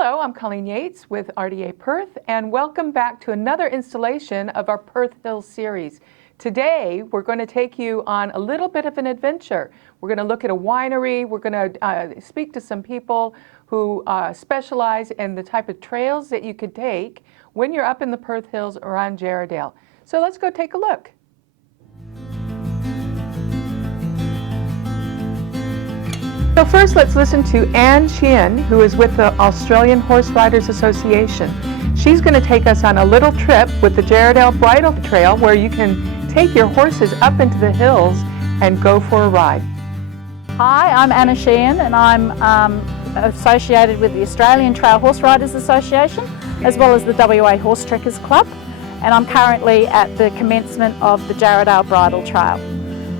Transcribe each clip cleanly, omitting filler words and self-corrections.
Hello, I'm Colleen Yates with RDA Perth, and welcome back to another installation of our Perth Hills series. Today, we're going to take you on a little bit of an adventure. We're going to look at a winery. We're going to speak to some people who specialize in the type of trails that you could take when you're up in the Perth Hills around Jarrahdale. So let's go take a look. So first, let's listen to Anne Sheehan, who is with the Australian Horse Riders Association. She's going to take us on a little trip with the Jarrahdale Bridle Trail, where you can take your horses up into the hills and go for a ride. Hi, I'm Anna Sheehan, and I'm associated with the Australian Trail Horse Riders Association, as well as the WA Horse Trekkers Club, and I'm currently at the commencement of the Jarrahdale Bridle Trail.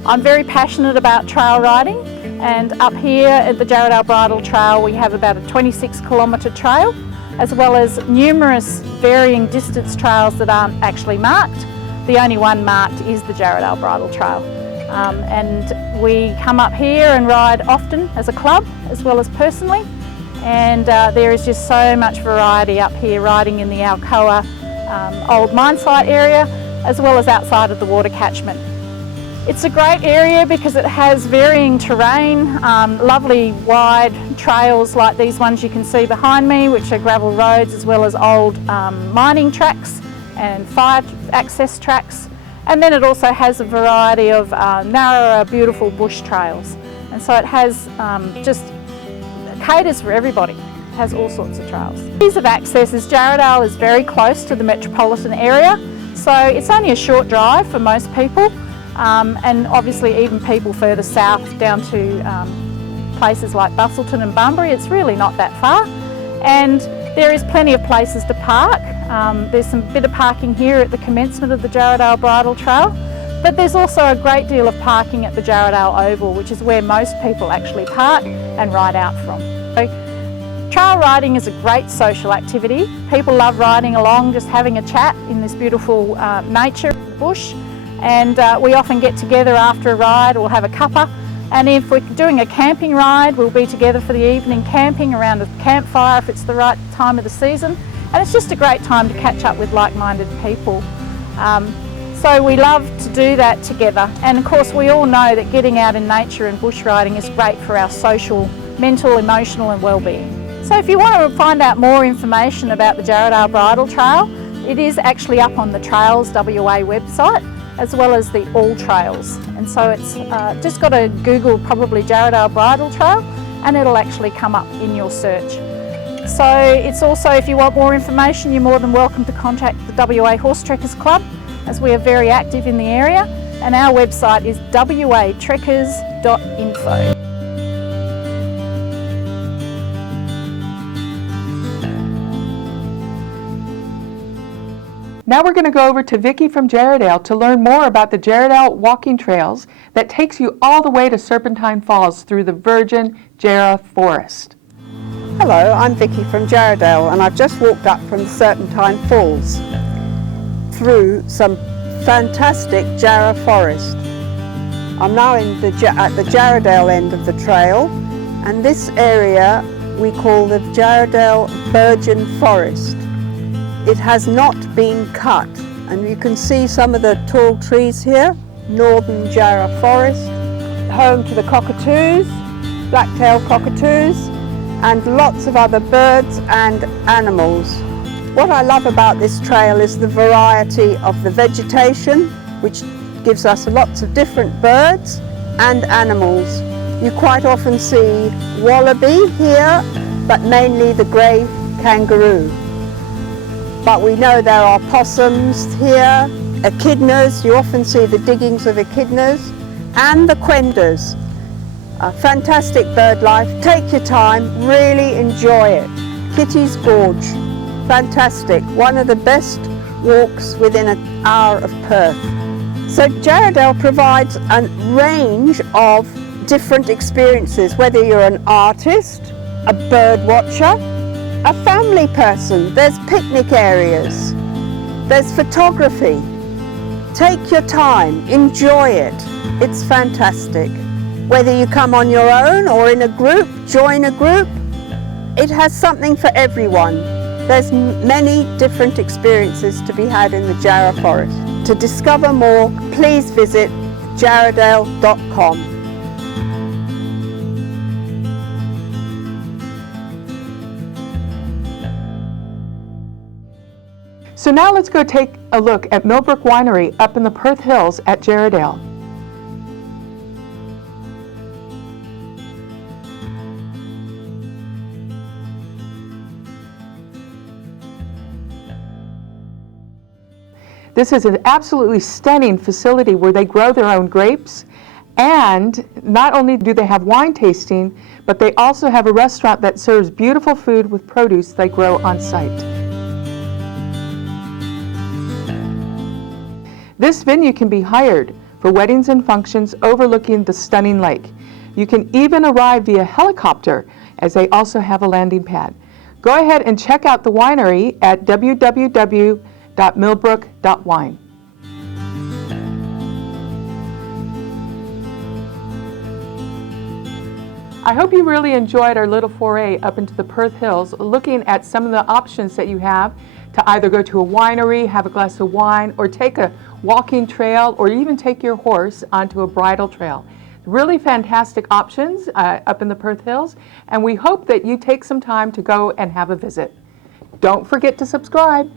I'm very passionate about trail riding, and up here at the Jarrahdale Bridle Trail we have about a 26-kilometre trail, as well as numerous varying distance trails that aren't actually marked. The only one marked is the Jarrahdale Bridle Trail. And we come up here and ride often as a club as well as personally, and there is just so much variety up here, riding in the Alcoa old mine site area as well as outside of the water catchment. It's a great area because it has varying terrain, lovely wide trails like these ones you can see behind me, which are gravel roads, as well as old mining tracks and fire access tracks. And then it also has a variety of narrower, beautiful bush trails. And so it has just caters for everybody. It has all sorts of trails. Ease of access is Jarrahdale is very close to the metropolitan area, so it's only a short drive for most people. And obviously even people further south down to places like Busselton and Bunbury, it's really not that far. And there is plenty of places to park. There's some bit of parking here at the commencement of the Jarrahdale Bridle Trail, but there's also a great deal of parking at the Jarrahdale Oval, which is where most people actually park and ride out from. So, trail riding is a great social activity. People love riding along, just having a chat in this beautiful nature of the bush. And we often get together after a ride, we'll have a cuppa, and if we're doing a camping ride, we'll be together for the evening camping around a campfire if it's the right time of the season, and it's just a great time to catch up with like-minded people. So we love to do that together, and of course we all know that getting out in nature and bush riding is great for our social, mental, emotional and well-being. So if you want to find out more information about the Jarrahdale Bridle Trail, it is actually up on the Trails WA website, as well as the All Trails. And so it's just got to Google probably Jarrahdale Bridle Trail and it'll actually come up in your search. So it's also, if you want more information, you're more than welcome to contact the WA Horse Trekkers Club, as we are very active in the area, and our website is watrekkers.info. Now we're going to go over to Vicki from Jarrahdale to learn more about the Jarrahdale walking trails that takes you all the way to Serpentine Falls through the virgin Jarrah Forest. Hello, I'm Vicki from Jarrahdale, and I've just walked up from the Serpentine Falls through some fantastic Jarrah Forest. I'm now at the Jarrahdale end of the trail, and this area we call the Jarrahdale Virgin Forest. It has not been cut, and you can see some of the tall trees here. Northern Jarrah Forest, home to the cockatoos, black-tailed cockatoos, and lots of other birds and animals. What I love about this trail is the variety of the vegetation, which gives us lots of different birds and animals. You quite often see wallaby here, but mainly the grey kangaroo. But we know there are possums here, echidnas, you often see the diggings of echidnas, and the quenders. A fantastic bird life. Take your time, really enjoy it. Kitty's Gorge, fantastic. One of the best walks within an hour of Perth. So Jarrahdale provides a range of different experiences, whether you're an artist, a bird watcher, a family person. There's picnic areas, there's photography. Take your time, enjoy it. It's fantastic. Whether you come on your own or in a group, join a group, It has something for everyone. There's many different experiences to be had in the Jarrah Forest. To discover more, please visit jarrahdale.com. So now let's go take a look at Millbrook Winery up in the Perth Hills at Jarrahdale. This is an absolutely stunning facility where they grow their own grapes, and not only do they have wine tasting, but they also have a restaurant that serves beautiful food with produce they grow on site. This venue can be hired for weddings and functions overlooking the stunning lake. You can even arrive via helicopter, as they also have a landing pad. Go ahead and check out the winery at www.millbrook.wine. I hope you really enjoyed our little foray up into the Perth Hills, looking at some of the options that you have to either go to a winery, have a glass of wine, or take a walking trail, or even take your horse onto a bridle trail. Really fantastic options up in the Perth Hills, and we hope that you take some time to go and have a visit. Don't forget to subscribe.